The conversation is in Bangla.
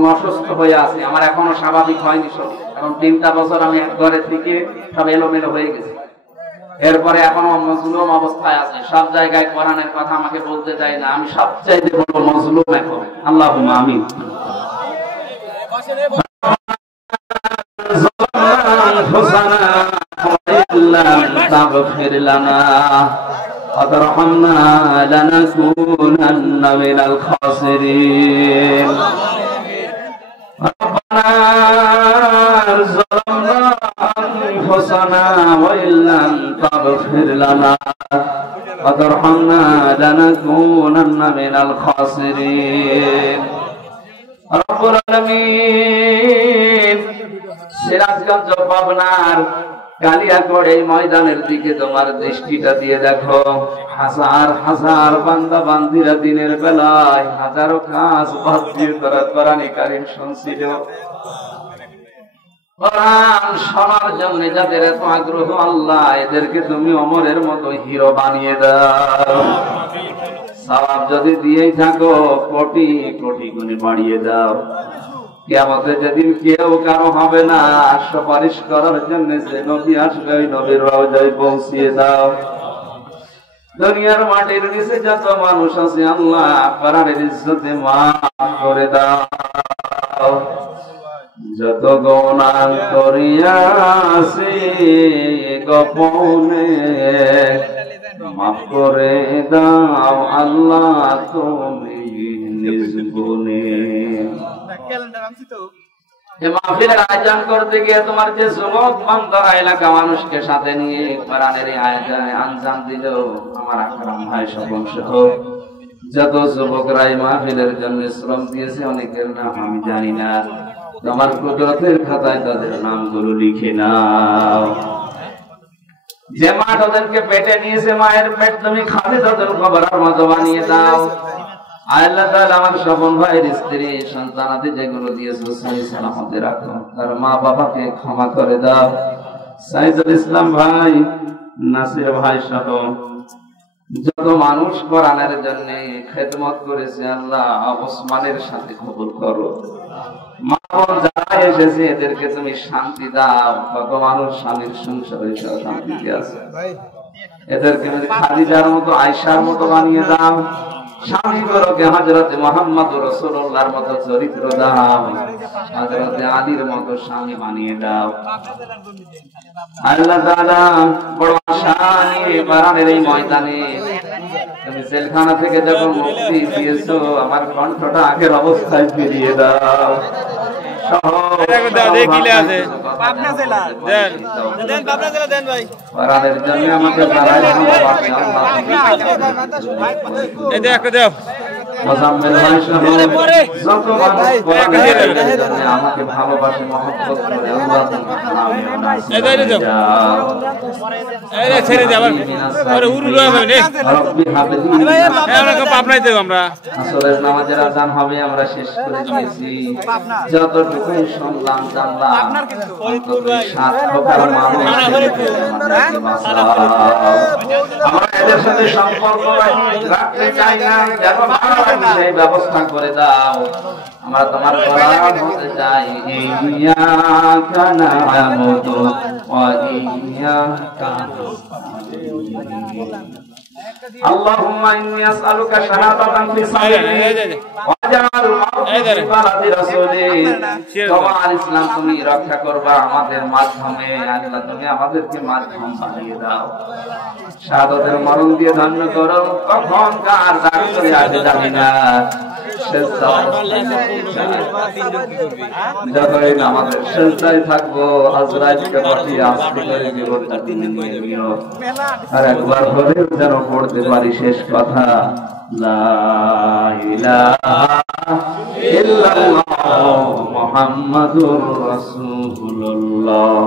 অসুস্থ হয়ে আছে, আমার এখনো স্বাভাবিক হয়নি শরীর। এখন 3টা বছর আমি এক ঘরে থেকে সব এলোমেলো হয়ে গেছি। এরপরে এখনো মজলুম অবস্থায় আছে, সব জায়গায় কোরআনের কথা আমাকে বলতে চাই না, আমি সবচাইতে বড় মজলুম এখন। আল্লাহুম্মা আমিন। তাগফির লানা ওয়ারহামনা লানাকুনান্না মিনাল খাসিরিন। ربنا ظلمنا أنفسنا وإن لم تغفر لنا وترحمنا لنكونن من الخاسرين رب العالمين। সিরাজগঞ্জ পাবনার কালিয়াকড় এই ময়দানের দিকে তোমার দৃষ্টিটা দিয়ে দেখো। হাজার হাজার বান্দা বান্দিরা দিনের বেলায় হাজারো কাজ বাদ দিয়ে তারা কোরআনে কারীম শুনছিল। কোরআন শোনার জন্য যাদের এত আগ্রহ, আল্লাহ এদেরকে তুমি ওমরের মতো হিরো বানিয়ে দাও। সওয়াব যদি দিয়েই থাকো কোটি কোটি গুণে বাড়িয়ে দাও। কিয়ামতে যেদিন কেউ কারো হবে না, সুপারিশ করার জন্য যে নবী আসবে ওই নবীর রওজায় পৌঁছিয়ে দাও। দুনিয়ার মাটির নিচে যত মানুষ আছে আল্লাহ কোরআনের ইজ্জতে মাফ করে দাও। যত গুনাহ করিয়াছি গোপনে মাফ করে দাও আল্লাহ তুমি নিজ গুণে। মাহফিলের আয়োজন করতে গিয়ে তোমার যে যুবক বান্ধব এলাকা মানুষকে সাথে নিয়ে কোরআনের আয়োজনে আঞ্জাম দিল, আমার আকরাম ভাই স্বপন সহ যত যুবকরা এই মাহফিলের জন্য শ্রম দিয়েছে, অনেকের নাম আমি জানি না, তোমার কুদরতের খাতায় তাদের নামগুলো লিখে নাও। যে মাঠ ওদেরকে পেটে নিয়েছে, মায়ের পেট তুমি খালি তাদের খবরের মতো বানিয়ে দাও। আল্লাহ তাআলা আমার স্বপন ভাইয়ের স্ত্রী সন্তানাদি যেগুলো দিয়েছে সহি সালামতে রাখো, তার মা বাবাকে ক্ষমা করে দাও। সাইদুল ইসলাম ভাই, নাসির ভাই সহ যত মানুষ কোরআনের জন্য খেদমত করেছে আল্লাহ ওসমানের সাথে কবুল করো। মা বোন যারা এসেছে এদেরকে তুমি শান্তি দাও। কত মানুষ স্বামীর সংসারে শান্তিতে আছে, এদেরকে খাদিজার মতো আয়েশার মতো বানিয়ে দাও। স্বামীগুলোকে হযরতে মুহাম্মদ রাসূলুল্লাহর মতো চরিত্র দাও, হযরতে আলীর মতো স্বামী বানিয়ে দাও। আল্লাহ তাআলা বড় আশা নিয়ে কোরআনের এই ময়দানে তুমি জেলখানা থেকে যখন মুক্তি দিয়েছো, আমার কণ্ঠটা আগের অবস্থায় ফিরিয়ে দাও। আমাকে ভালোবাসে মহব্বত করে নামাজের আযান হবে, আমরা শেষ করে দিয়েছি। যতটুকু শুনলাম জানলাম আমরা এদের সাথে সম্পর্ক রাখতে চাই না, যেন সেই ব্যবস্থা করে দাও। আমরা তোমার গোলাম হতে চাই। ইয়াকা না'বুদু ওয়া ইয়াকা اللهم إني أسألك شهادة في صدري وجعل الموت في بلد رسولي। তোমার ইসলাম তুমি রক্ষা করবা আমাদের মাধ্যমে, আল্লাহ তুমি আমাদেরকে মাধ্যম বানিয়ে দাও। শাহাদাতের মরণ দিয়ে ধন্য করো, কখন কার দাঁড় করে আসে জানি না। যতদিন আমাদের সেজদায় থাকবো আজরাইলকে পাঠিয়ে আস্তে করে জীবনটা নিয়ে নিও। আর একবার হলেও যেন পড়তে পারি শেষ কথা, লা ইলাহা ইল্লাল্লাহ মুহাম্মাদুর রাসূলুল্লাহ।